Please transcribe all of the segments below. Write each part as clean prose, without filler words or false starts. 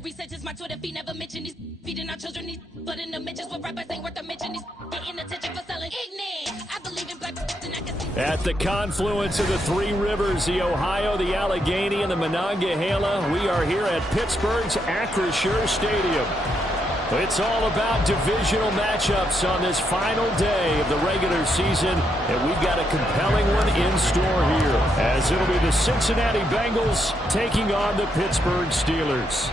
researches my Twitter feed, never mention these feeding our children these, but in the mentions what rappers ain't worth a mention these getting attention for selling ignorant. I believe in black and I can see. At the confluence of the three rivers, the Ohio, the Allegheny, and the Monongahela, we are here at Pittsburgh's Acrisure Stadium. It's all about divisional matchups on this final day of the regular season, and we've got a compelling one in store here, as it'll be the Cincinnati Bengals taking on the Pittsburgh Steelers.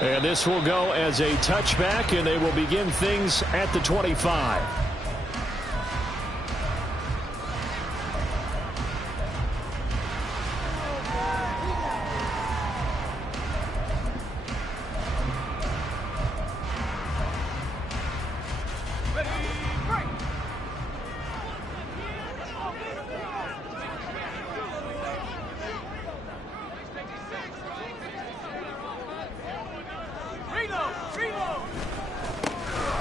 And this will go as a touchback, and they will begin things at the 25.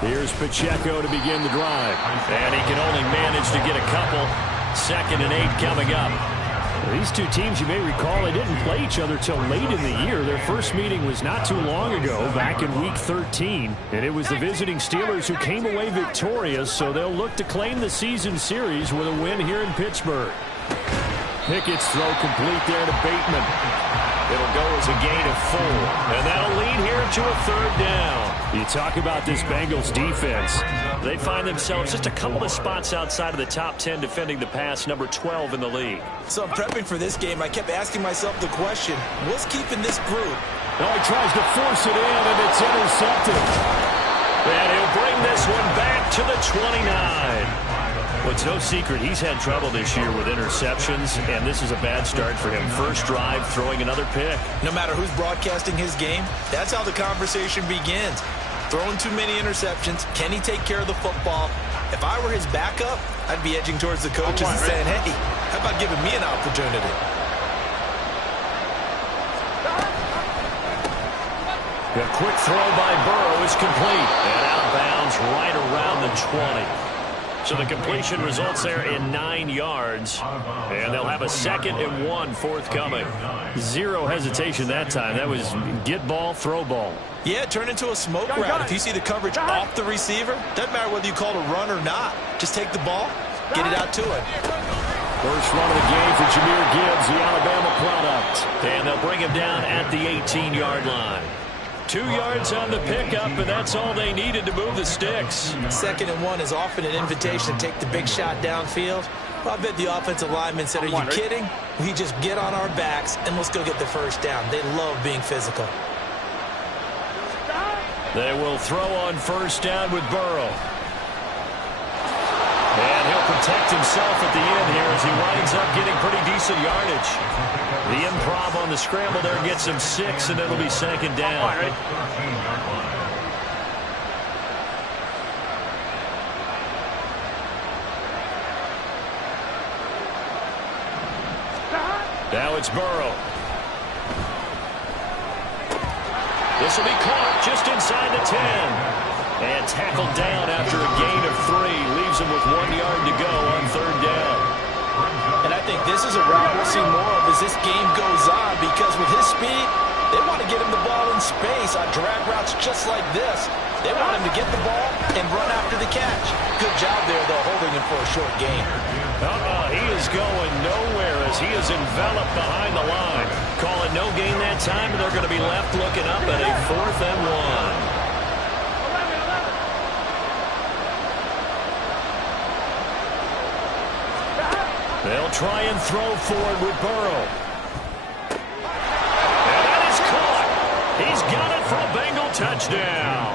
Here's Pacheco to begin the drive. And he can only manage to get a couple. 2nd and 8 coming up. These two teams, you may recall, they didn't play each other till late in the year. Their first meeting was not too long ago, back in Week 13. And it was the visiting Steelers who came away victorious, so they'll look to claim the season series with a win here in Pittsburgh. Pickett's throw complete there to Bateman. It'll go as a gain of 4. And that'll lead here to a 3rd down. You talk about this Bengals defense. They find themselves just a couple of spots outside of the top 10 defending the pass, number 12 in the league. So I'm prepping for this game. I kept asking myself the question, what's keeping this group? Oh, he tries to force it in, and it's intercepted. And he'll bring this one back to the 29. Well, it's no secret he's had trouble this year with interceptions, and this is a bad start for him. First drive, throwing another pick. No matter who's broadcasting his game, that's how the conversation begins. Throwing too many interceptions, can he take care of the football? If I were his backup, I'd be edging towards the coaches and saying, hey, how about giving me an opportunity? A quick throw by Burrow is complete. And out of bounds right around the 20. So the completion results there in 9 yards. And they'll have a 2nd and 1 forthcoming. Zero hesitation that time. That was get ball, throw ball. Yeah, turn into a smoke route. If you see the coverage off the receiver, doesn't matter whether you call it a run or not. Just take the ball, get it out to him. First run of the game for Jahmyr Gibbs, the Alabama product. And they'll bring him down at the 18-yard line. 2 yards on the pickup, and that's all they needed to move the sticks. 2nd and 1 is often an invitation to take the big shot downfield. Well, I bet the offensive lineman said, are you kidding? We just get on our backs, and let's go get the first down. They love being physical. They will throw on first down with Burrow. And he'll protect himself at the end here as he winds up getting pretty decent yardage. The improv on the scramble there gets him 6, and it'll be 2nd down. Now it's Burrow. This will be caught just inside the 10. And tackled down after a gain of 3. Leaves him with 1 yard to go on 3rd down. And I think this is a route we'll see more of as this game goes on, because with his speed, they want to get him the ball in space on drag routes just like this. They want him to get the ball and run after the catch. Good job there, though, holding him for a short gain. He is going nowhere as he is enveloped behind the line. Call it no gain that time, and they're going to be left looking up at a 4th and 1. They'll try and throw forward with Burrow. And that is caught. He's got it for a Bengal touchdown.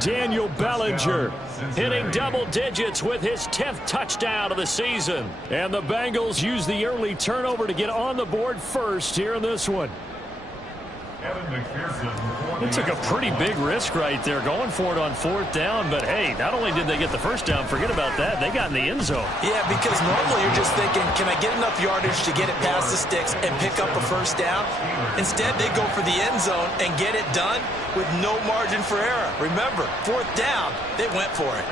Daniel Bellinger hitting double digits with his 10th touchdown of the season. And the Bengals use the early turnover to get on the board first here in this one. It took a pretty big risk right there going for it on 4th down, but hey, not only did they get the first down, forget about that, they got in the end zone. Yeah, because normally you're just thinking, can I get enough yardage to get it past the sticks and pick up a first down? Instead, they go for the end zone and get it done with no margin for error. Remember, 4th down, they went for it.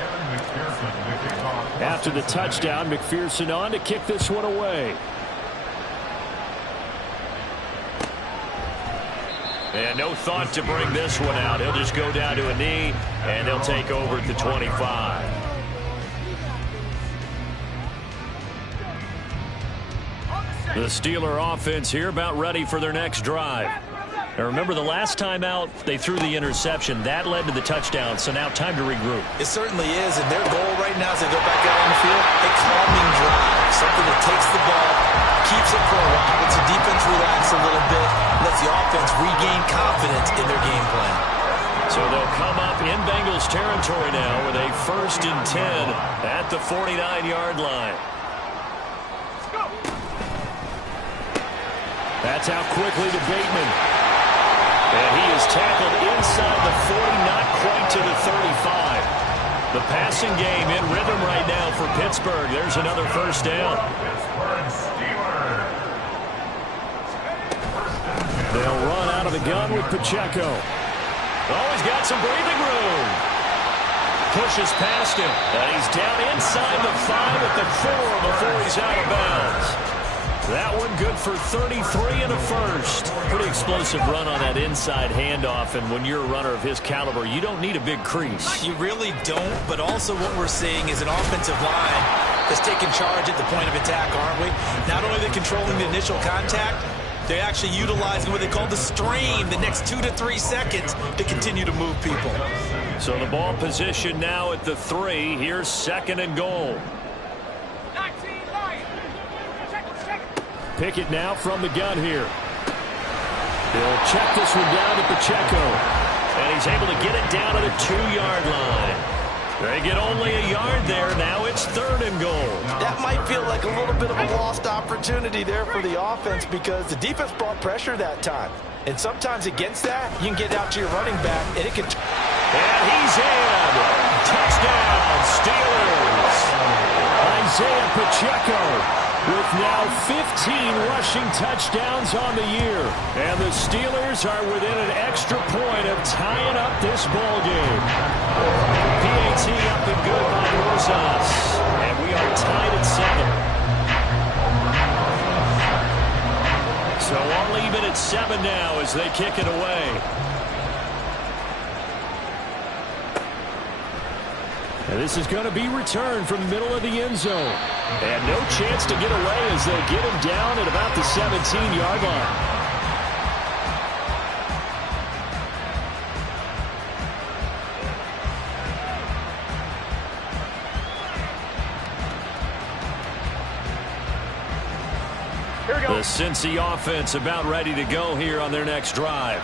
After the touchdown, McPherson on to kick this one away. And no thought to bring this one out. He'll just go down to a knee, and they'll take over at the 25. The Steeler offense here about ready for their next drive. Now remember, the last time out, they threw the interception. That led to the touchdown, so now time to regroup. It certainly is, and their goal right now as they go back out on the field, a calming drive, something that takes the ball, keeps it for a while, lets the defense relax a little bit, lets the offense regain confidence in their game plan. So they'll come up in Bengals territory now with a 1st and 10 at the 49-yard line. That's out quickly to Bateman. And he is tackled inside the 40, not quite to the 35. The passing game in rhythm right now for Pittsburgh. There's another 1st down. They'll run out of the gun with Pacheco. Oh, he's got some breathing room. Pushes past him. And he's down inside the 5 at the 4 before he's out of bounds. That one good for 33 and a 1st. Pretty explosive run on that inside handoff, and when you're a runner of his caliber, you don't need a big crease. You really don't, but also what we're seeing is an offensive line that's taking charge at the point of attack, aren't we? Not only are they controlling the initial contact, they're actually utilizing what they call the strain, the next 2 to 3 seconds, to continue to move people. So the ball position now at the 3. Here's 2nd and goal. Pickett now from the gun here. He'll check this one down to Pacheco. And he's able to get it down to the 2-yard line. They get only a yard there. Now it's 3rd and goal. That might feel like a little bit of a lost opportunity there for the offense because the defense brought pressure that time. And sometimes against that, you can get out to your running back, and it can... And he's in. Touchdown, Steelers. Isaiah Pacheco with now 15 rushing touchdowns on the year. And the Steelers are within an extra point of tying up this ball game. PAT up and good by Rosas. And we are tied at 7. So all even at 7 now as they kick it away. And this is going to be returned from the middle of the end zone. And no chance to get away as they'll get him down at about the 17-yard line. The Cincy offense about ready to go here on their next drive.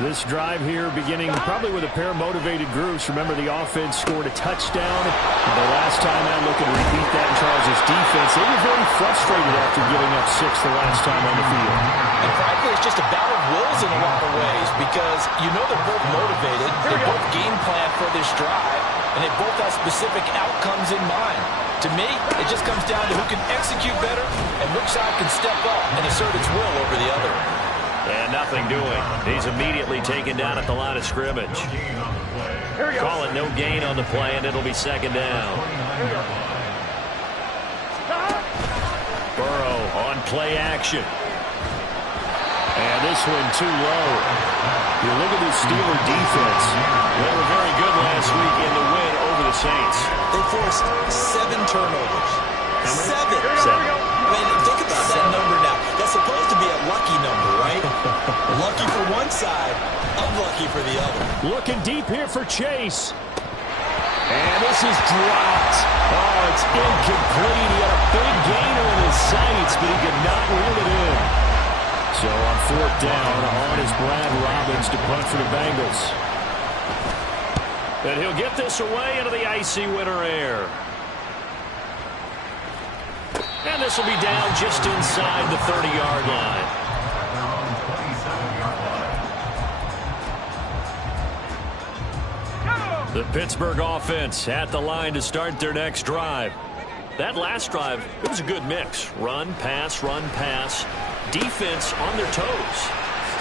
This drive here beginning probably with a pair of motivated groups. Remember, the offense scored a touchdown the last time out, looking to repeat that in Charles' defense. They were very frustrated after giving up 6 the last time on the field. And frankly, it's just a battle of wills in a lot of ways because you know they're both motivated. They both game plan for this drive, and they both have specific outcomes in mind. To me, it just comes down to who can execute better and which side can step up and assert its will over the other. And nothing doing. He's immediately taken down at the line of scrimmage. Call it no gain on the play, and it'll be 2nd down. Burrow on play action. And this one too low. You look at the Steeler defense. They were very good last week in the win over the Saints. They forced 7 turnovers. 7. I mean, think about that number now. That's supposed to be a lucky number, right? Lucky for one side, unlucky for the other. Looking deep here for Chase. And this is dropped. Oh, it's incomplete. He had a big gainer in his sights, but he could not reel it in. So on 4th down, on is Brad Robbins to punt for the Bengals. And he'll get this away into the icy winter air. And this will be down just inside the 30-yard line. The Pittsburgh offense at the line to start their next drive. That last drive, it was a good mix. Run, pass, defense on their toes.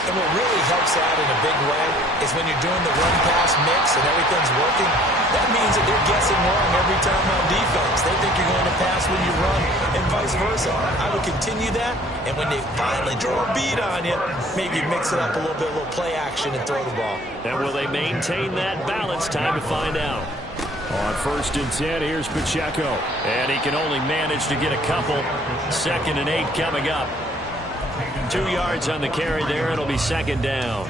And what really helps out in a big way is when you're doing the run-pass mix and everything's working, that means that they're guessing wrong every time on defense. They think you're going to pass when you run and vice versa. I would continue that, and when they finally draw a beat on you, maybe mix it up a little bit, a little play action and throw the ball. And will they maintain that balance? Time to find out. On 1st and 10, here's Pacheco. And he can only manage to get a couple. 2nd and 8 coming up. 2 yards on the carry there. It'll be 2nd down.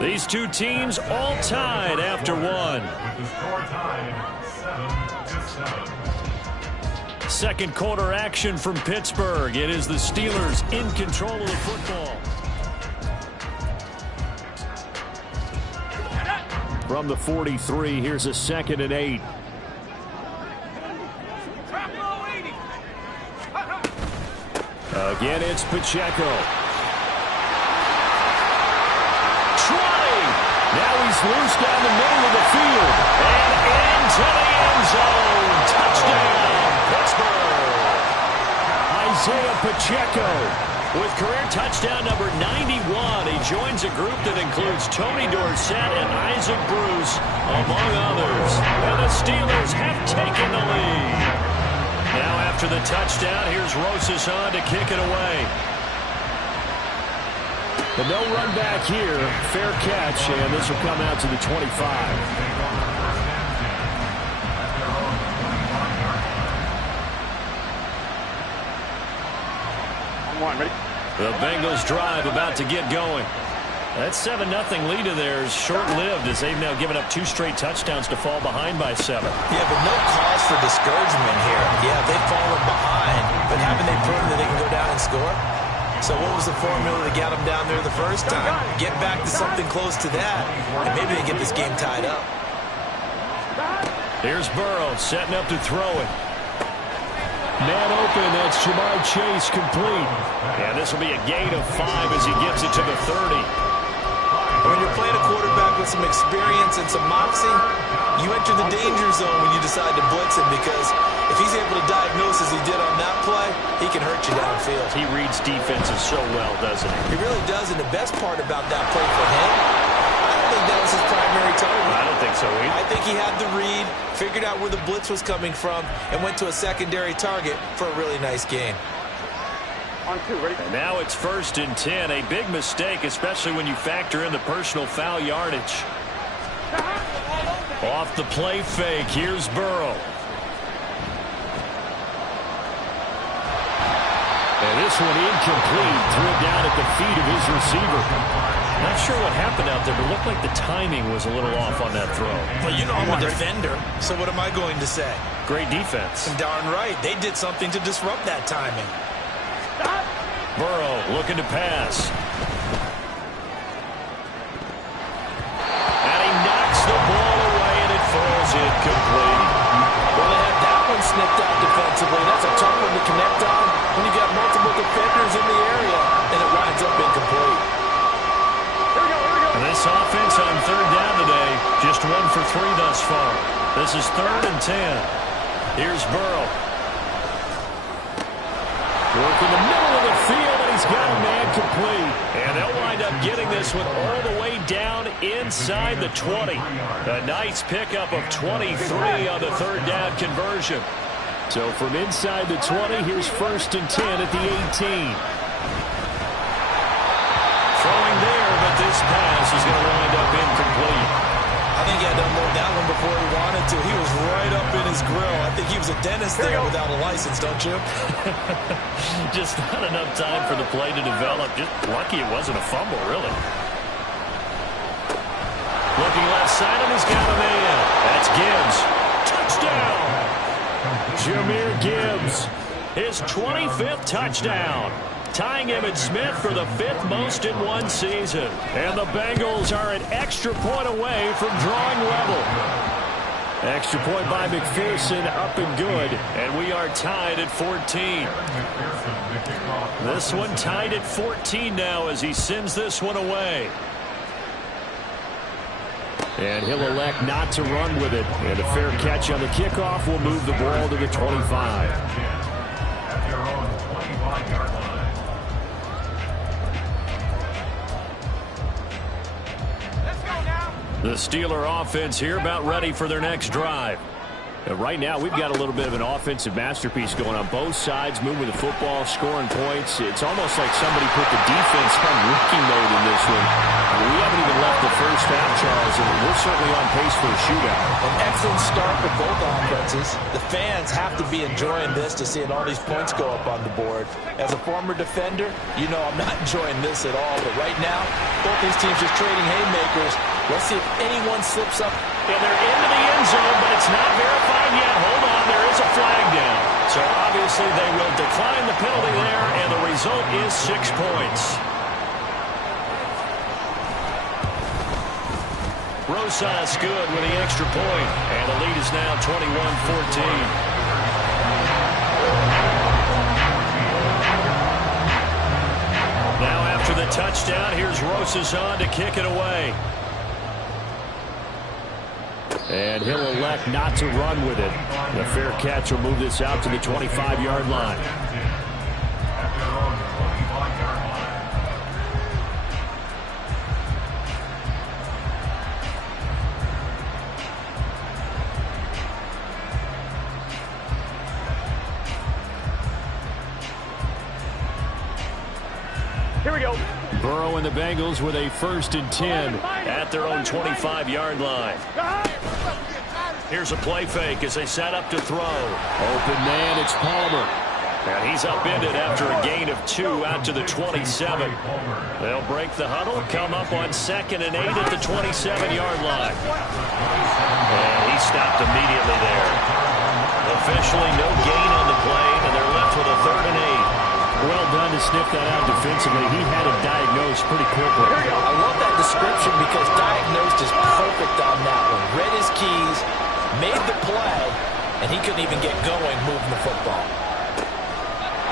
These two teams all tied after one. Second quarter action from Pittsburgh. It is the Steelers in control of the football. From the 43, here's a 2nd and 8. Again, it's Pacheco. 20. Now he's loose down the middle of the field. And into the end zone. Touchdown, Pittsburgh. Isaiah Pacheco with career touchdown number 91. He joins a group that includes Tony Dorsett and Isaac Bruce, among others. And the Steelers have taken the lead. Now after the touchdown, here's Rosas on to kick it away. The no run back here, fair catch, and this will come out to the 25. The Bengals drive about to get going. That 7-0 lead of theirs short-lived as they've now given up 2 straight touchdowns to fall behind by 7. Yeah, but no cause for discouragement here. Yeah, they've fallen behind, but haven't they proven that they can go down and score? So what was the formula that got them down there the first time? Get back to something close to that, and maybe they get this game tied up. Here's Burrow setting up to throw it. Man open, that's Ja'Marr Chase complete. And this will be a gain of 5 as he gets it to the 30. When you're playing a quarterback with some experience and some moxie, you enter the danger zone when you decide to blitz him, because if he's able to diagnose as he did on that play, he can hurt you downfield. He reads defenses so well, doesn't he? He really does, and the best part about that play for him, I don't think that was his primary target. I don't think so either. I think he had the read, figured out where the blitz was coming from, and went to a secondary target for a really nice gain. On 2, ready? And now it's 1st and 10. A big mistake, especially when you factor in the personal foul yardage. Off the play fake, here's Burrow. And this one incomplete. Threw it down at the feet of his receiver. Not sure what happened out there, but it looked like the timing was a little off on that throw. Well, you know I'm a defender, so what am I going to say? Great defense. And darn right, they did something to disrupt that timing. Burrow looking to pass. And he knocks the ball away, and it falls incomplete. Well, they had that one snipped out defensively. That's a tough one to connect on when you got multiple defenders in the area, and it winds up incomplete. And this offense on 3rd down today, just 1 for 3 thus far. This is 3rd and 10. Here's Burrow. Work in the middle of the field, and he's got a man complete. And they'll wind up getting this one all the way down inside the 20. A nice pickup of 23 on the 3rd down conversion. So from inside the 20, here's 1st and 10 at the 18. Throwing there, but this pass is going to wind up incomplete. I think he had to unload that one before he wanted to. He was right up in his grill. I think he was a dentist there without a license, don't you? Just not enough time for the play to develop. Just lucky it wasn't a fumble, really. Looking left side, and he's got a man. That's Gibbs. Touchdown! Jahmyr Gibbs, his 25th touchdown. Tying Emmitt Smith for the 5th most in one season. And the Bengals are an extra point away from drawing level. Extra point by McPherson, up and good. And we are tied at 14. This one tied at 14 now as he sends this one away. And he'll elect not to run with it. And a fair catch on the kickoff will move the ball to the 25. The Steeler offense here about ready for their next drive. Right now, we've got a little bit of an offensive masterpiece going on both sides, moving the football, scoring points. It's almost like somebody put the defense on rookie mode in this one. We haven't even left the first half, Charles, and we're certainly on pace for a shootout. An excellent start for both offenses. The fans have to be enjoying this to seeing all these points go up on the board. As a former defender, you know I'm not enjoying this at all. But right now, both these teams just trading haymakers. Let's see if anyone slips up. And they're into the end zone, but it's not verified yet. Hold on, there is a flag down. So obviously they will decline the penalty there, and the result is 6 points. Rosas good with the extra point, and the lead is now 21-14. Now after the touchdown, here's Rosas on to kick it away. And he'll elect not to run with it. The fair catch will move this out to the 25-yard line. Here we go. Burrow and the Bengals with a 1st and 10 at their own 25-yard line. Here's a play fake as they set up to throw. Open man, it's Palmer. And he's upended after a gain of 2 out to the 27. They'll break the huddle, come up on 2nd and 8 at the 27-yard line. And he stopped immediately there. Officially no gain on the play, and they're left with a 3rd and 8. Well done to sniff that out defensively. He had it diagnosed pretty quickly. I love that description because diagnosed is perfect on that one. Read his keys, made the play, and he couldn't even get going moving the football.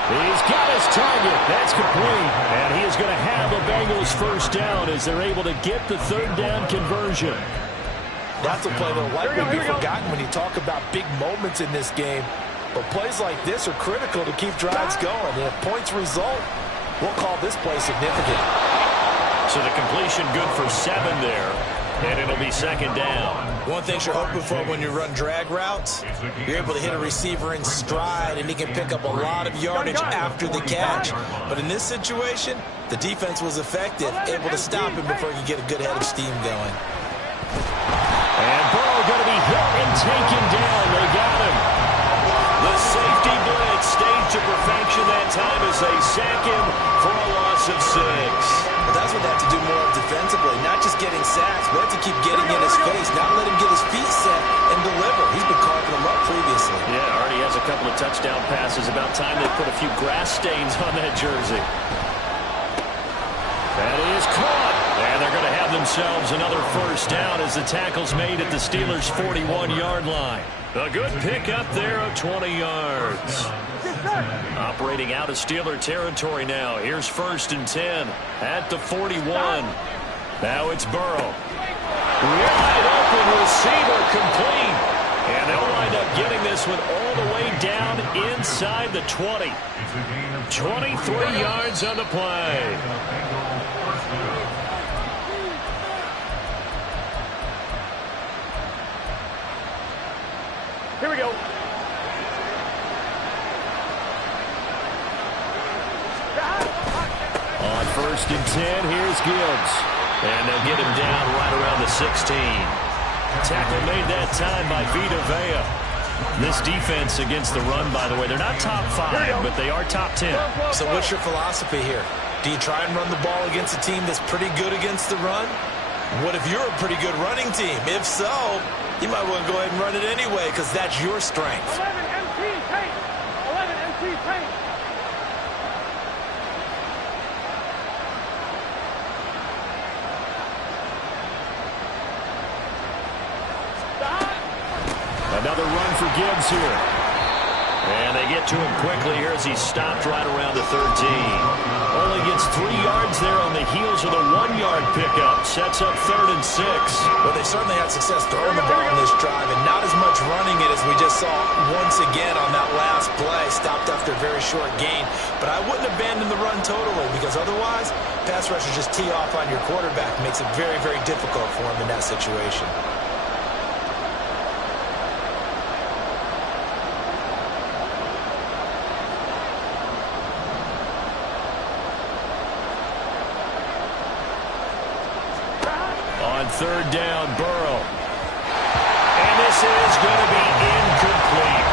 He's got his target. That's complete. And he is going to have the Bengals 1st down as they're able to get the 3rd down conversion. That's a play that will likely be forgotten when you talk about big moments in this game. But plays like this are critical to keep drives going. And if points result, we'll call this play significant. So the completion good for 7 there. And it'll be 2nd down. One thing you're hoping for when you run drag routes, you're able to hit a receiver in stride, and he can pick up a lot of yardage after the catch. But in this situation, the defense was effective, able to stop him before he could get a good head of steam going. And Burrow going to be hit and taken down. They got him. The safety blitz staged to perfection that time as they sack him for a loss of 6. But that's what they have to do more of defensively, not just getting sacks, but to keep getting in his face, not let him get his feet set and deliver. He's been carving them up previously. Yeah, already has a couple of touchdown passes. About time they put a few grass stains on that jersey. That is caught. And they're going to have themselves another 1st down as the tackle's made at the Steelers' 41-yard line. A good pickup there of 20 yards. Operating out of Steeler territory now. Here's 1st and 10 at the 41. Now it's Burrow. Wide open receiver complete. And they'll wind up getting this one all the way down inside the 20. 23 yards on the play. Here we go. On 1st and 10, here's Gibbs. And they'll get him down right around the 16. Tackle made that time by Vita Vea. This defense against the run, by the way, they're not top 5, but they are top 10. So what's your philosophy here? Do you try and run the ball against a team that's pretty good against the run? What if you're a pretty good running team? If so, you might want to go ahead and run it anyway because that's your strength. 11 MT paint. 11 MT paint. Another run for Gibbs here. And they get to him quickly here as he's stopped right around the 13. Only gets 3 yards there on the heels of the 1-yard pickup. Sets up 3rd and 6. Well, they certainly had success throwing the ball on this drive and not as much running it as we just saw once again on that last play. Stopped after a very short gain. But I wouldn't abandon the run totally because otherwise, pass rushers just tee off on your quarterback. Makes it very, very difficult for him in that situation. On 3rd down, Burrow. And this is going to be incomplete.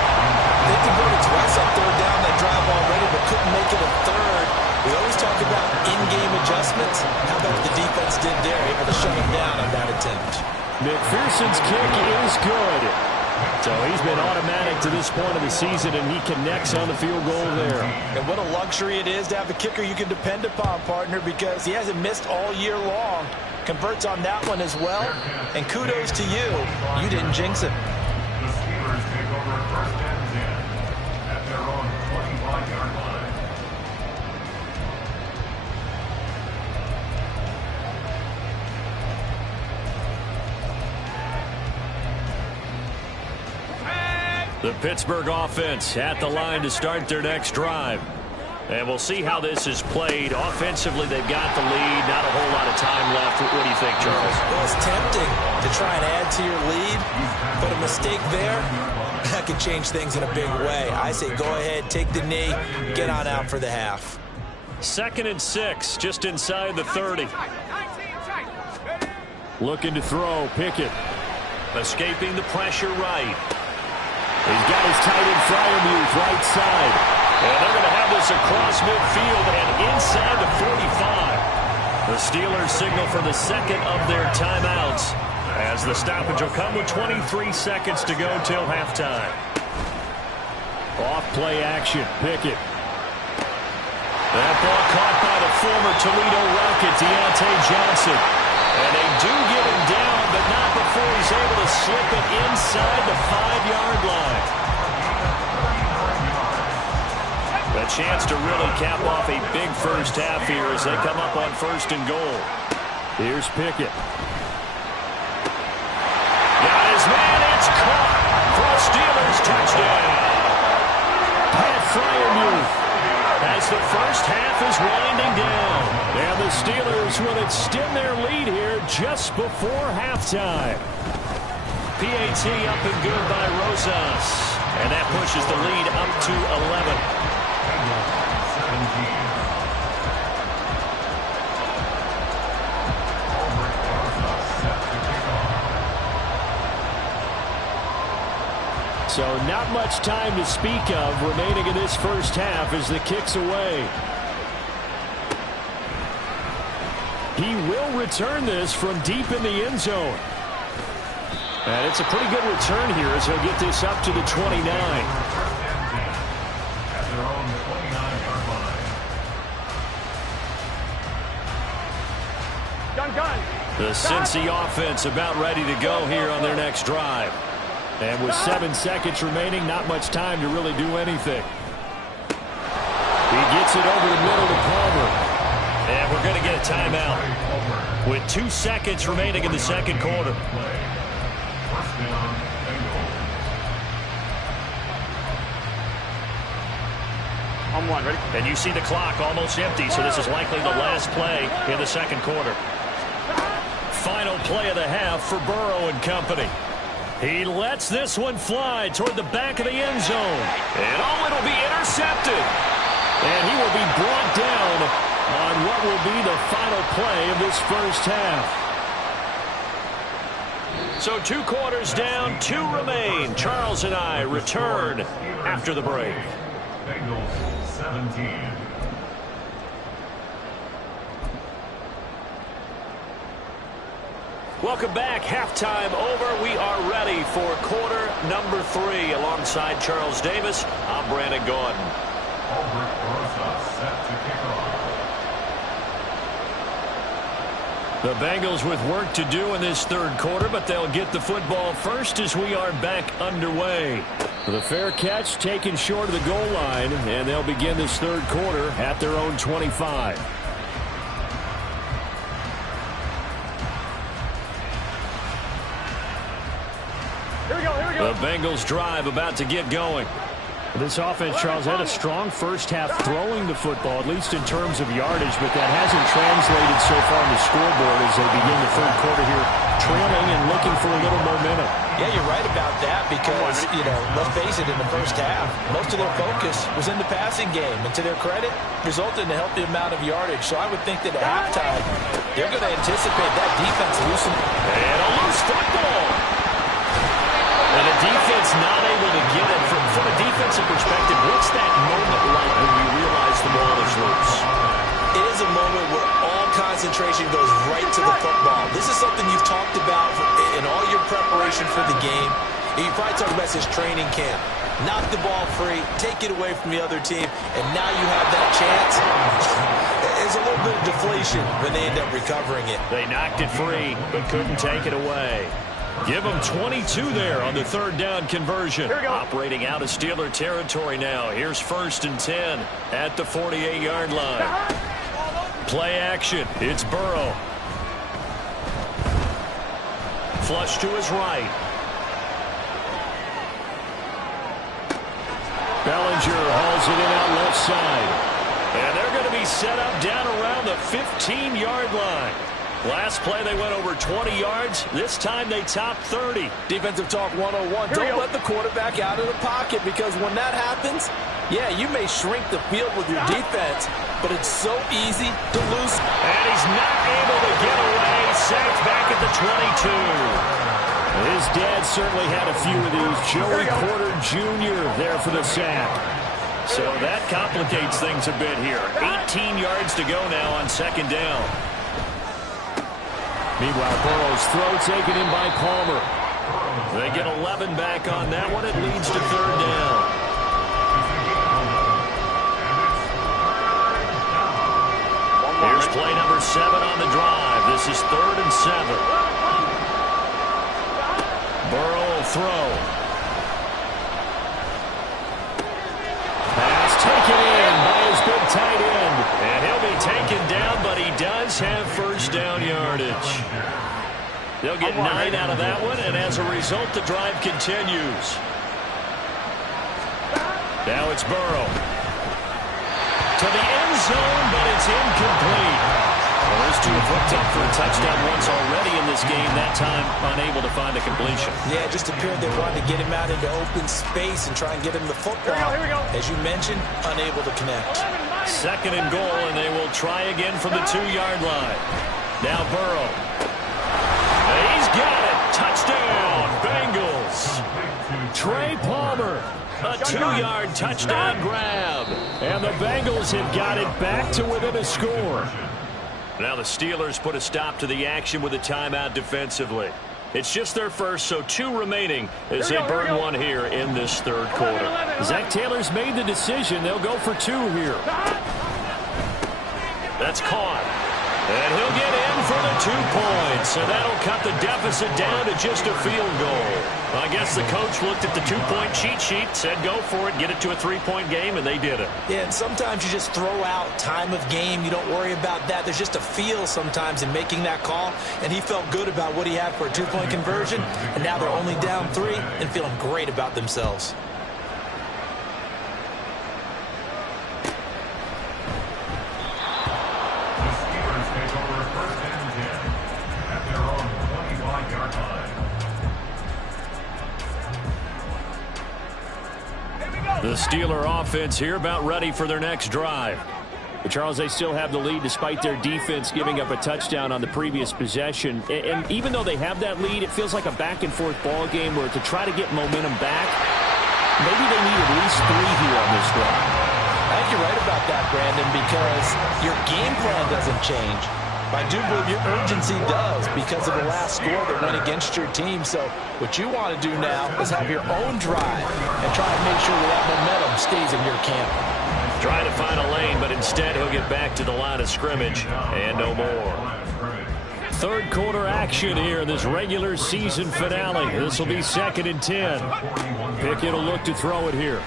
They converted twice on 3rd down that drive already, but couldn't make it a 3rd. We always talk about in-game adjustments. How about what the defense did there, able to shut him down on that attempt. McPherson's kick is good. So he's been automatic to this point of the season, and he connects on the field goal there. And what a luxury it is to have a kicker you can depend upon, partner, because he hasn't missed all year long. Converts on that one as well. And kudos to you. You didn't jinx it. The Steelers take over 1st and 10 at their own 25-yard line. The Pittsburgh offense at the line to start their next drive. And we'll see how this is played. Offensively, they've got the lead. Not a whole lot of time left. What do you think, Charles? Well, it's tempting to try and add to your lead, but a mistake there, that could change things in a big way. I say go ahead, take the knee, get on out for the half. 2nd and 6, just inside the 30. Looking to throw, Pickett. Escaping the pressure right. He's got his tight end Freiermuth right side. And they're going to have this across midfield and inside the 45. The Steelers signal for the 2nd of their timeouts as the stoppage will come with 23 seconds to go till halftime. Off play action, Pickett. That ball caught by the former Toledo Rocket, Deontay Johnson. And they do get him down, but not before he's able to slip it inside the 5-yard line. A chance to really cap off a big first half here as they come up on 1st and goal. Here's Pickett. Got his man, it's caught for a Steelers touchdown. Pat Freiermuth as the first half is winding down. And the Steelers will extend their lead here just before halftime. PAT up and good by Rosas. And that pushes the lead up to 11. So not much time to speak of remaining in this first half as the kick's away. He will return this from deep in the end zone. And it's a pretty good return here as he'll get this up to the 29. The Cincy offense about ready to go here on their next drive. And with 7 seconds remaining, not much time to really do anything. He gets it over the middle to Palmer. And we're going to get a timeout with 2 seconds remaining in the 2nd quarter. On 1, ready? And you see the clock almost empty, so this is likely the last play in the 2nd quarter. Final play of the half for Burrow and company. He lets this one fly toward the back of the end zone. And it'll be intercepted. And he will be brought down on what will be the final play of this first half. So 2 quarters down, 2 remain. Charles and I return after the break. Bengals 17. Welcome back. Halftime over. We are ready for quarter number 3. Alongside Charles Davis, I'm Brandon Gordon. Albert Rosas set to kick off. The Bengals with work to do in this 3rd quarter, but they'll get the football first as we are back underway. The fair catch taken short of the goal line, and they'll begin this third quarter at their own 25. Here we go. The Bengals drive about to get going. This offense, Charles, had a strong first half throwing the football, at least in terms of yardage, but that hasn't translated so far on the scoreboard as they begin the third quarter here, trailing and looking for a little momentum. Yeah, you're right about that because, let's face it, in the first half, most of their focus was in the passing game. And to their credit, resulted in a healthy amount of yardage. So I would think that at halftime, they're going to anticipate that defense loosening. And a loose football. And the defense not able to get it. From a defensive perspective, what's that moment like when you realize the ball is loose? It is a moment where all concentration goes right to the football. This is something you've talked about in all your preparation for the game. And you probably talked about this training camp. Knock the ball free, take it away from the other team, and now you have that chance. There's a little bit of deflation when they end up recovering it. They knocked it free, but couldn't take it away. Give them 22 there on the third down conversion. Operating out of Steeler territory now. Here's 1st and 10 at the 48-yard line. Play action. It's Burrow. Flush to his right. Bellinger hauls it in out left side. And they're going to be set up down around the 15-yard line. Last play, they went over 20 yards. This time, they topped 30. Defensive talk 101. Don't let the quarterback out of the pocket because when that happens, yeah, you may shrink the field with your defense, but it's so easy to lose. And he's not able to get away. Sacked back at the 22. His dad certainly had a few of these. Joey Porter Jr. there for the sack. So that complicates things a bit here. 18 yards to go now on 2nd down. Meanwhile, Burrow's throw taken in by Palmer. They get 11 back on that one. It leads to 3rd down. Here's play number 7 on the drive. This is 3rd and 7. Burrow will throw. Pass taken in by his big tight end. And he'll be taken down, but he does have 1st down yardage. They'll get 9 out of that one, and as a result, the drive continues. Now it's Burrow. To the end zone, but it's incomplete. Well, those two have hooked up for a touchdown once already in this game. That time, unable to find a completion. Yeah, it just appeared they wanted to get him out into open space and try and get him the football. Here we go. As you mentioned, unable to connect. 2nd and goal, and they will try again from the 2-yard line. Now Burrow. He's got it. Touchdown, Bengals. Trey Palmer, a 2-yard touchdown grab. And the Bengals have got it back to within a score. Now the Steelers put a stop to the action with a timeout defensively. It's just their first, so 2 remaining as they burn one here in this third quarter. Zach Taylor's made the decision. They'll go for 2 here. That's caught. And he'll get in for the 2 points. So that'll cut the deficit down to just a field goal. I guess the coach looked at the 2-point cheat sheet, said go for it, get it to a 3-point game, and they did it. Yeah, and sometimes you just throw out time of game. You don't worry about that. There's just a feel sometimes in making that call, and he felt good about what he had for a 2-point conversion, and now they're only down 3 and feeling great about themselves. The Steeler offense here about ready for their next drive. But Charles, they still have the lead despite their defense giving up a touchdown on the previous possession. And even though they have that lead, it feels like a back-and-forth ball game where to try to get momentum back, maybe they need at least 3 here on this drive. I think you're right about that, Brandon, because your game plan doesn't change. I do believe your urgency does because of the last score that went against your team. So what you want to do now is have your own drive and try to make sure that momentum stays in your camp. Trying to find a lane, but instead he'll get back to the line of scrimmage and no more. Third quarter action here in this regular season finale. This will be 2nd and 10. Pickett will look to throw it here.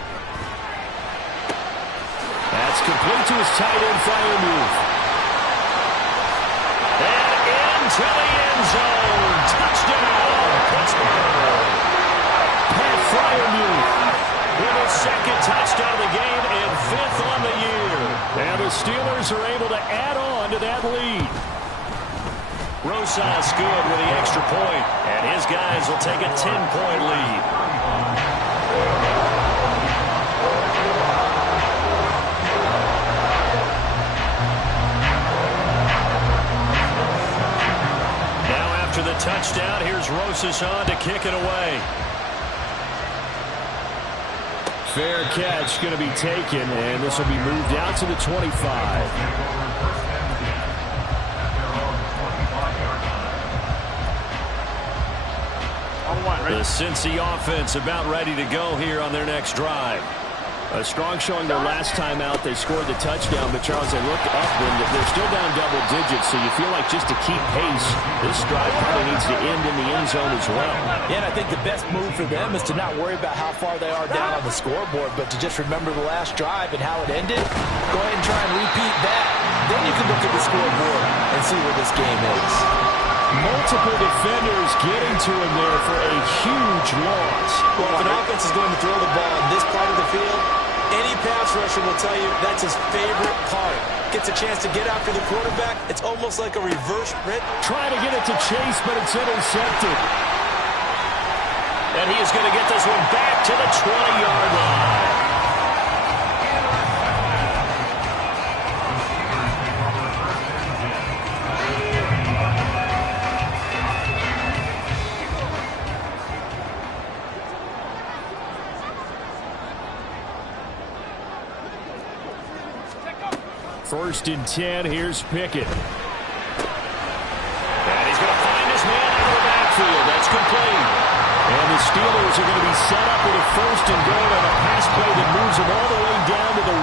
That's complete to his tight end, Freiermuth. And into the end zone. Touchdown, Pittsburgh. Pat Freiermuth with his 2nd touchdown of the game and 5th on the year. And the Steelers are able to add on to that lead. Rosas good with the extra point, and his guys will take a 10-point lead. Now after the touchdown, here's Rosas on to kick it away. Fair catch going to be taken, and this will be moved out to the 25. The Cincy offense about ready to go here on their next drive. A strong showing their last time out. They scored the touchdown, but Charles, they looked up and they're still down double digits, so you feel like just to keep pace, this drive probably needs to end in the end zone as well. Yeah, and I think the best move for them is to not worry about how far they are down on the scoreboard, but to just remember the last drive and how it ended. Go ahead and try and repeat that. Then you can look at the scoreboard and see where this game is. Multiple defenders getting to him there for a huge loss. Well, if an offense is going to throw the ball in this part of the field, any pass rusher will tell you that's his favorite part. Gets a chance to get after the quarterback. It's almost like a reverse sprint. Trying to get it to Chase, but it's intercepted. And he is going to get this one back to the 20-yard line. First and 10, here's Pickett. And he's going to find his man out of the backfield. That's complete. And the Steelers are going to be set up with a 1st and goal on a pass play that moves them all the way down to the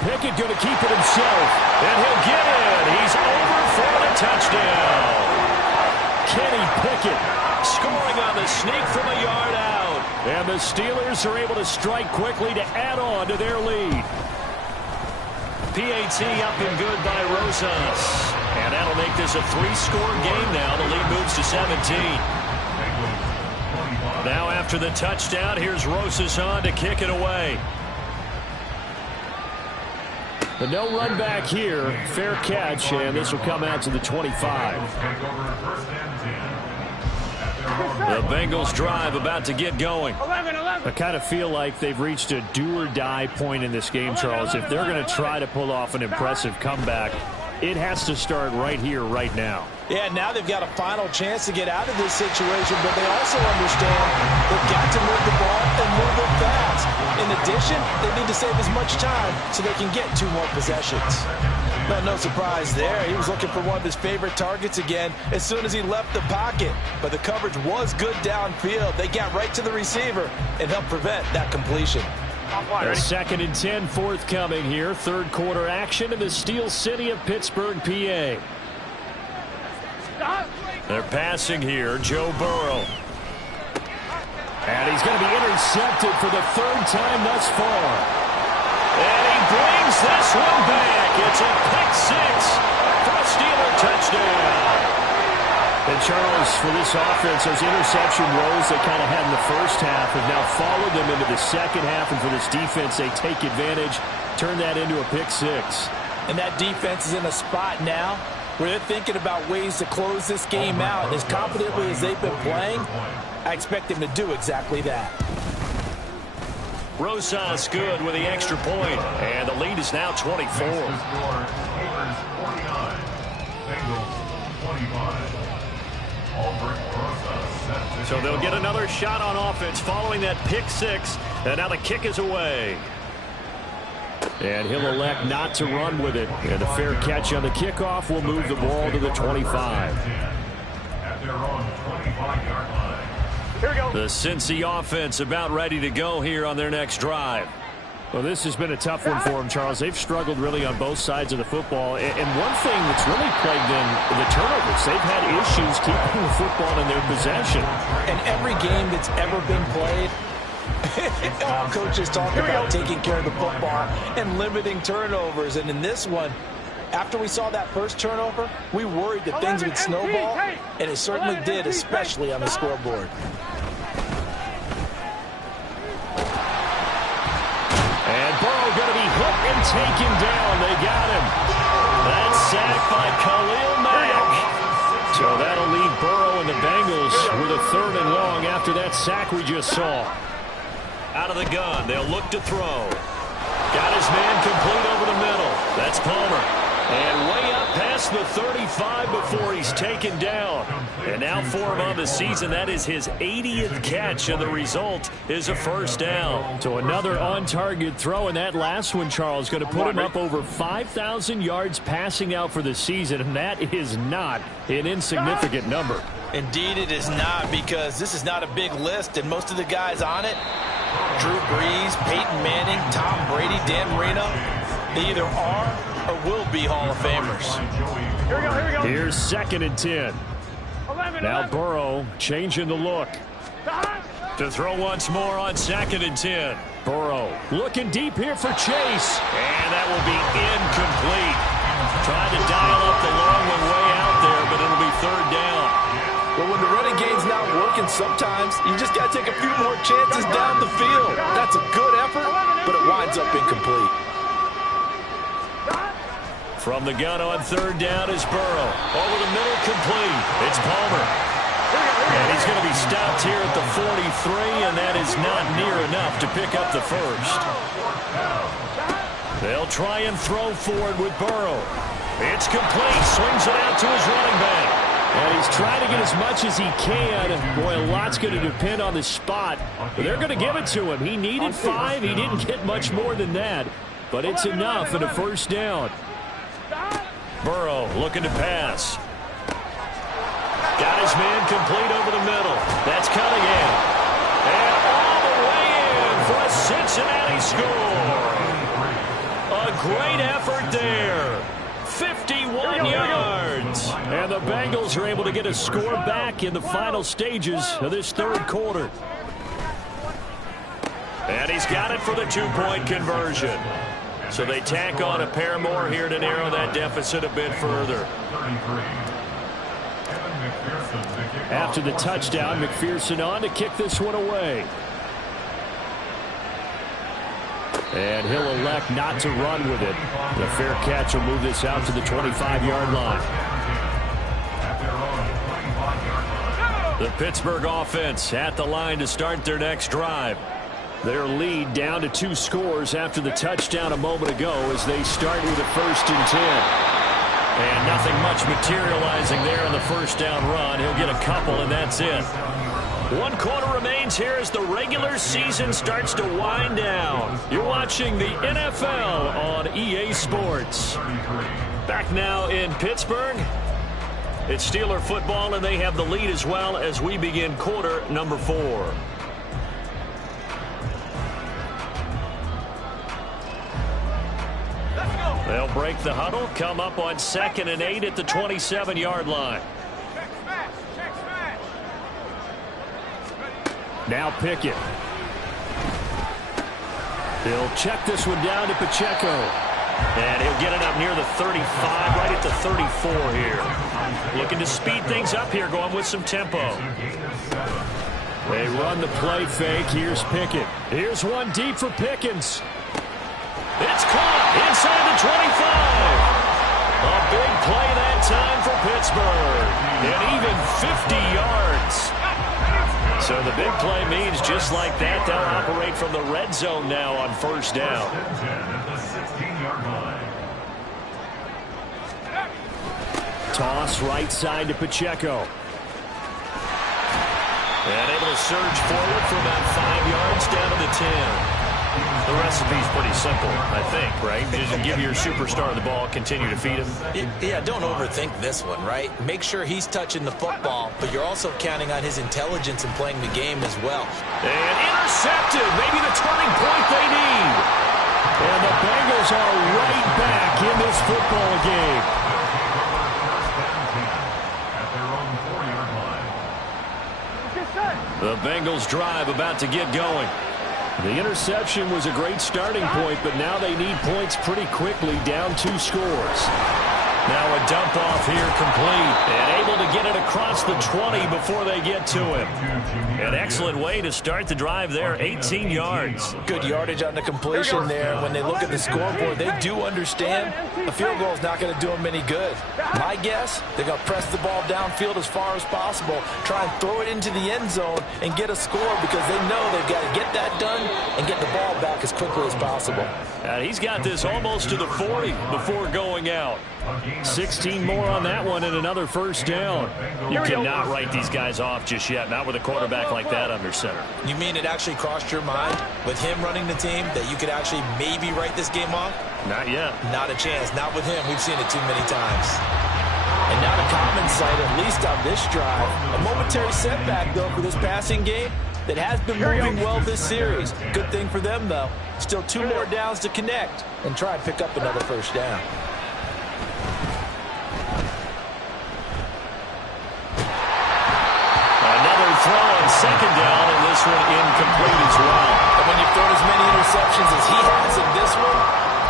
1. Pickett going to keep it himself. And he'll get in. He's over for the touchdown. Kenny Pickett scoring on the sneak from a yard out. And the Steelers are able to strike quickly to add on to their lead. PAT up and good by Rosas. And that'll make this a 3-score game now. The lead moves to 17. Now after the touchdown, here's Rosas on to kick it away. The no run back here. Fair catch, and this will come out to the 25. The Bengals drive about to get going. 11. I kind of feel like they've reached a do-or-die point in this game, Charles. If they're going to try to pull off an impressive comeback, it has to start right here, right now. Yeah, now they've got a final chance to get out of this situation, but they also understand they've got to move the ball and move it fast. In addition, they need to save as much time so they can get 2 more possessions. Well, no surprise there. He was looking for one of his favorite targets again as soon as he left the pocket. But the coverage was good downfield. They got right to the receiver and helped prevent that completion. A 2nd and 10 forthcoming here. 3rd quarter action in the Steel City of Pittsburgh, PA. They're passing here. Joe Burrow. And he's going to be intercepted for the 3rd time thus far. And he brings this one back. It's a pick-6 for a Steeler touchdown. And Charles, for this offense, those interception woes they kind of had in the first half have now followed them into the second half. And for this defense, they take advantage, turn that into a pick-6. And that defense is in a spot now where they're thinking about ways to close this game out. As confidently as they've been playing, I expect them to do exactly that. Rosas good with the extra point, and the lead is now 24. So they'll get another shot on offense following that pick-6, and now the kick is away. And he'll elect not to run with it, and a fair catch on the kickoff will move the ball to the 25. At their own 25-yard line. Here we go. The Cincy offense about ready to go here on their next drive. Well, this has been a tough one for them, Charles. They've struggled really on both sides of the football. And one thing that's really plagued them, the turnovers. They've had issues keeping the football in their possession. And every game that's ever been played, all coaches talk about taking care of the football and limiting turnovers. And in this one, after we saw that first turnover, we worried that things would snowball, and it certainly did, especially on the scoreboard. And Burrow going to be hit and taken down. They got him. That's sacked by Khalil Mack. So that'll leave Burrow and the Bengals with a 3rd and long after that sack we just saw. Out of the gun, they'll look to throw. Got his man complete over the middle. That's Palmer. And way up past the 35 before he's taken down. And now for him on the season, that is his 80th catch, and the result is a 1st down. So another on-target throw, and that last one, Charles, going to put him up over 5,000 yards passing out for the season, and that is not an insignificant number. Indeed it is not, because this is not a big list, and most of the guys on it, Drew Brees, Peyton Manning, Tom Brady, Dan Marino, they either are or will be Hall of Famers. Here we go, here we go. Here's 2nd and 10. 11, Now 11. Burrow changing the look. To throw once more on 2nd and 10. Burrow looking deep here for Chase. And that will be incomplete. Trying to dial up the long one way out there, but it'll be 3rd down. Well, when the running game's not working, sometimes you just got to take a few more chances down the field. That's a good effort, but it winds up incomplete. From the gun on 3rd down is Burrow. Over the middle, complete. It's Palmer. And he's going to be stopped here at the 43, and that is not near enough to pick up the 1st. They'll try and throw forward with Burrow. It's complete. Swings it out to his running back. And he's trying to get as much as he can. Boy, a lot's going to depend on the spot. But they're going to give it to him. He needed 5. He didn't get much more than that. But it's enough and a 1st down. Burrow looking to pass. Got his man complete over the middle. That's Cunningham. And all the way in for a Cincinnati score. A great effort there. 51 yards. And the Bengals are able to get a score back in the final stages of this 3rd quarter. And he's got it for the 2-point conversion. So they tack on a pair more here to narrow that deficit a bit further. After the touchdown, McPherson on to kick this one away. And he'll elect not to run with it. The fair catch will move this out to the 25-yard line. The Pittsburgh offense at the line to start their next drive. Their lead down to 2 scores after the touchdown a moment ago as they start with a 1st and 10. And nothing much materializing there on the 1st down run. He'll get a couple, and that's it. 1 quarter remains here as the regular season starts to wind down. You're watching the NFL on EA Sports. Back now in Pittsburgh. It's Steeler football, and they have the lead as well as we begin quarter number 4. They'll break the huddle, come up on 2nd and 8 at the 27-yard line. Now Pickett. He'll check this one down to Pacheco. And he'll get it up near the 35, right at the 34 here. Looking to speed things up here, going with some tempo. They run the play fake. Here's Pickett. Here's one deep for Pickens. It's caught inside the 25. A big play that time for Pittsburgh. And even 50 yards. So the big play means just like that, they'll operate from the red zone now on 1st down. Toss right side to Pacheco. And able to surge forward for about 5 yards down to the 10. The recipe's pretty simple, I think, right? Just give your superstar the ball, continue to feed him. Yeah, don't overthink this one, right? Make sure he's touching the football, but you're also counting on his intelligence in playing the game as well. And intercepted, maybe the turning point they need. And the Bengals are right back in this football game. At their own 4-yard line. The Bengals drive about to get going. The interception was a great starting point, but now they need points pretty quickly, down 2 scores. Now a dump off here complete, and able to get it across the 20 before they get to him. An excellent way to start the drive there, 18 yards. Good yardage on the completion there. When they look at the scoreboard, they do understand a field goal is not going to do them any good. My guess, they're going to press the ball downfield as far as possible, try and throw it into the end zone and get a score because they know they've got to get that done and get the ball back as quickly as possible. And he's got this almost to the 40 before going out. 16 more on that one and another first down. You cannot write these guys off just yet, not with a quarterback like that under center. You mean it actually crossed your mind with him running the team that you could actually maybe write this game off? Not yet. Not a chance. Not with him. We've seen it too many times. And not a common sight, at least on this drive. A momentary setback, though, for this passing game that has been moving well this series. Good thing for them, though. Still 2 more downs to connect and try and pick up another first down. Another throw on second down, and this one incomplete as well. And when you've thrown as many interceptions as he has in this one,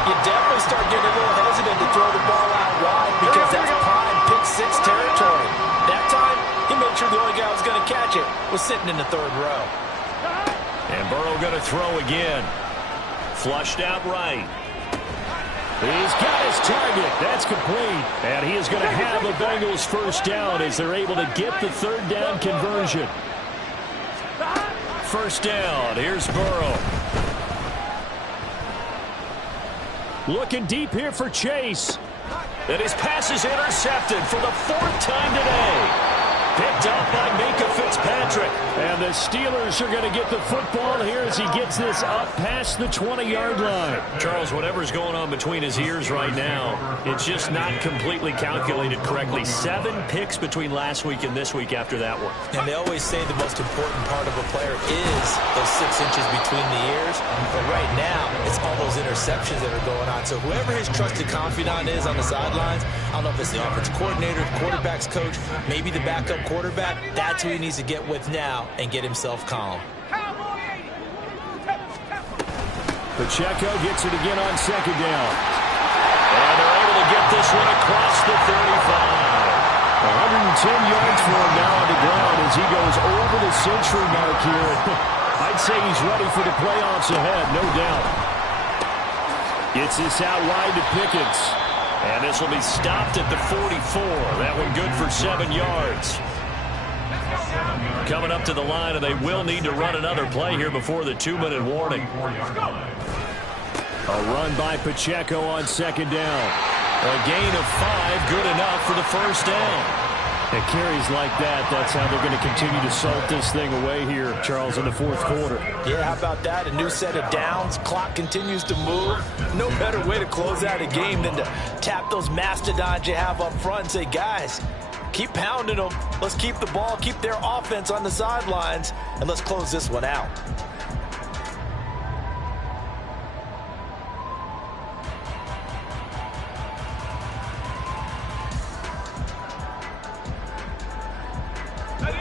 you definitely start getting a little hesitant to throw the ball out wide because that's prime pick-6 territory. That time, he made sure the only guy who was going to catch it was sitting in the 3rd row. And Burrow going to throw again. Flushed out right. He's got his target. That's complete. And he is going to have the Bengals first down as they're able to get the 3rd down conversion. First down. Here's Burrow. Looking deep here for Chase. And his pass is intercepted for the 4th time today. Picked up by Minkah Fitzpatrick. And the Steelers are going to get the football here as he gets this up past the 20-yard line. Charles, whatever's going on between his ears right now, it's just not completely calculated correctly. 7 picks between last week and this week after that one. And they always say the most important part of a player is those 6 inches between the ears. But right now, it's all those interceptions that are going on. So whoever his trusted confidant is on the sidelines, I don't know if it's the offensive coordinator, the quarterback's coach, maybe the backup quarterback, that's who he needs to get with now and get himself calm. Pacheco gets it again on second down. And they're able to get this one across the 35. 110 yards for him now on the ground as he goes over the century mark here. I'd say he's ready for the playoffs ahead, no doubt. Gets this out wide to Pickens. And this will be stopped at the 44. That one good for 7 yards. Coming up to the line, and they will need to run another play here before the 2-minute warning. A run by Pacheco on second down. A gain of 5, good enough for the first down. And carries like that, that's how they're going to continue to salt this thing away here, Charles, in the 4th quarter. Yeah, how about that? A new set of downs. Clock continues to move. No better way to close out a game than to tap those mastodons you have up front and say, guys, keep pounding them. Let's keep the ball, keep their offense on the sidelines, and let's close this one out.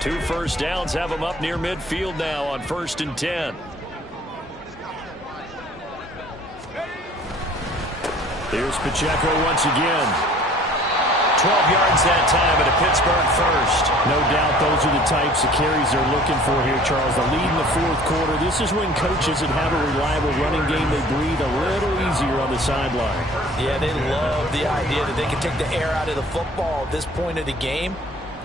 Two first downs have them up near midfield now on 1st and 10. Here's Pacheco once again. 12 yards that time at a Pittsburgh first. No doubt those are the types of carries they're looking for here, Charles. The lead in the 4th quarter. This is when coaches that have a reliable running game, they breathe a little easier on the sideline. Yeah, they love the idea that they can take the air out of the football at this point of the game.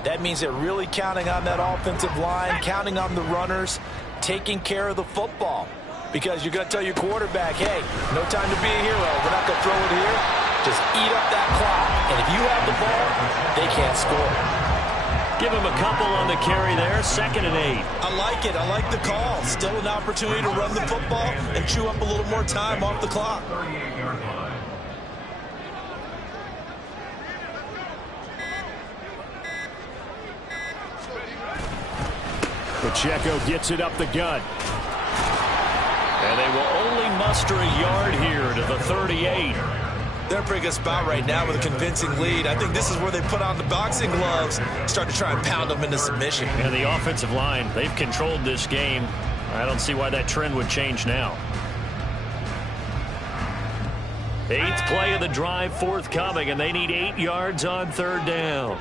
That means they're really counting on that offensive line, counting on the runners, taking care of the football. Because you're going to tell your quarterback, hey, no time to be a hero. We're not going to throw it here. Just eat up that clock. And if you have the ball, they can't score. Give him a couple on the carry there. 2nd and 8. I like it. I like the call. Still an opportunity to run the football and chew up a little more time off the clock. 38-yard line. Pacheco gets it up the gut. And they will only muster a yard here to the 38. They're in a pretty good spot right now with a convincing lead. I think this is where they put on the boxing gloves, start to try and pound them into submission. And the offensive line, they've controlled this game. I don't see why that trend would change now. 8th play of the drive forthcoming, and they need 8 yards on 3rd down.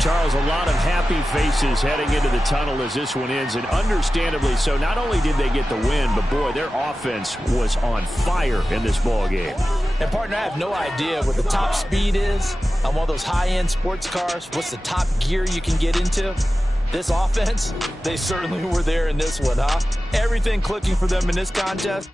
Charles, a lot of happy faces heading into the tunnel as this one ends, and understandably so. Not only did they get the win, but boy, their offense was on fire in this ball game. And partner, I have no idea what the top speed is on one of those high-end sports cars. What's the top gear you can get into? This offense, they certainly were there in this one, huh? Everything clicking for them in this contest.